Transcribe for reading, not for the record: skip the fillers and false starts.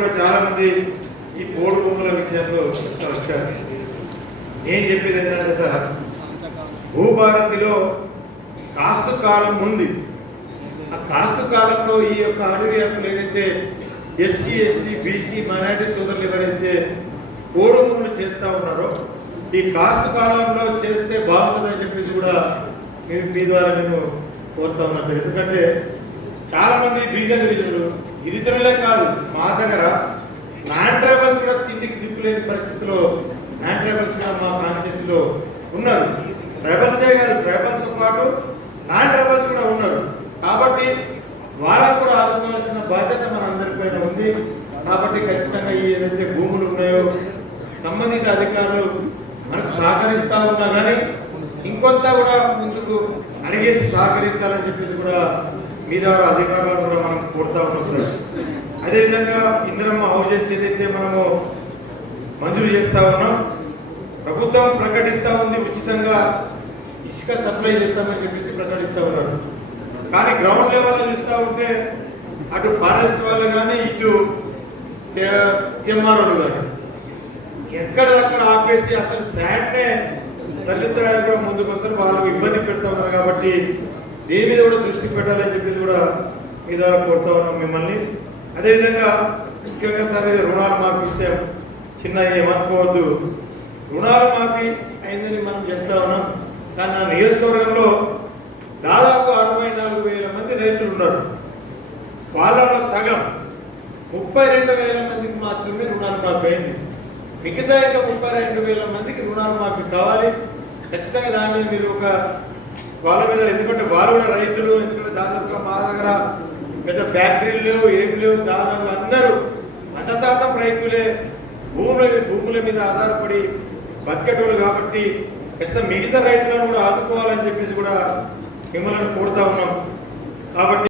చాలా మంది ఈ పోడు భూముల విషయంలో వచ్చారు. నేను చెప్పేది ఏంటంటే సార్, భూభారతిలో కాస్తు కాలం ఉంది. ఆ కాస్తు కాలంలో ఈ యొక్క అడవి హక్కులు ఏదైతే ఎస్సీ ఎస్టీ బీసీ మైనారిటీ సోదరులు ఎవరైతే పోడు భూములు చేస్తూ ఉన్నారో ఈ కాస్తు కాలంలో చేస్తే బాగుంటుందని చెప్పేసి కూడా మీ ద్వారా నేను కోరుతా ఉన్నాను. ఎందుకంటే చాలా మంది గిరిజనులే కాదు, మా దగ్గర నాన్ ట్రైబల్స్ కూడా తిండికి దిక్కులేని పరిస్థితిలో నాన్ ట్రైబల్స్ మా కాన్స్టిట్యూన్సీలో ఉన్నారు. ట్రైబల్సే కాదు, ట్రైబల్స్తో పాటు నాన్ ట్రైబల్స్ కూడా ఉన్నారు. కాబట్టి వాళ్ళకు కూడా ఆదుకోవాల్సిన బాధ్యత మన అందరిపైన ఉంది. కాబట్టి ఖచ్చితంగా ఈ ఏదైతే భూములు ఉన్నాయో సంబంధిత అధికారులు మనకు సహకరిస్తూ ఉన్నా కానీ ఇంకొంత కూడా ముందుకు అడిగేసి సహకరించాలని చెప్పేసి కూడా మీ ద్వారా అధికారులను కూడా మనం కోరుతా ఉన్నాం. అదేవిధంగా ఇందిరమ్మ హౌజెస్ ఏదైతే మనము మంజూరు చేస్తూ ఉన్నాం, ప్రభుత్వం ప్రకటిస్తూ ఉంది ఉచితంగా ఇసుక సప్లై చేస్తామని చెప్పేసి ప్రకటిస్తూ ఉన్నారు. కానీ గ్రౌండ్ లెవెల్లో చూస్తూ ఉంటే అటు ఫారెస్ట్ వాళ్ళు కానీ ఇటు ఎంఆర్ఓలు కానీ ఎక్కడక్కడ ఆపేసి అసలు శాండ్నే తరలించడానికి కూడా ముందుకు వస్తారు. వాళ్ళకి ఇబ్బంది పెడతా ఉన్నారు. కాబట్టి దేని మీద కూడా దృష్టి పెట్టాలని చెప్పేసి కూడా మీ ద్వారా కోరుతా ఉన్నాం మిమ్మల్ని. అదేవిధంగా ముఖ్యంగా సార్ ఇది రుణాల మాఫీ విషయం చిన్న ఏమనుకోవద్దు. రుణాల మాఫీ అయిందని మనం చెప్తా ఉన్నాం. కానీ నా నియోజకవర్గంలో దాదాపు 64,000 మంది రైతులు ఉన్నారు. వాళ్ళలో సగం 32,000 మందికి మాత్రమే రుణాలు మాఫీ అయింది. మిగతా ఇంకా 32,000 మందికి రుణాలు మాఫీ కావాలి. ఖచ్చితంగా దాన్ని మీరు ఒక వాళ్ళ మీద, ఎందుకంటే వాళ్ళు కూడా రైతులు, ఎందుకంటే దాదాపుగా మా దగ్గర పెద్ద ఫ్యాక్టరీలు లేవు, ఏం లేవు. దాదాపు అందరూ 100% రైతులే భూముల మీద ఆధారపడి బతికేటోళ్ళు. కాబట్టి ఖచ్చితంగా మిగతా రైతులను కూడా ఆదుకోవాలని చెప్పేసి కూడా మిమ్మల్ని కోరుతా ఉన్నాం. కాబట్టి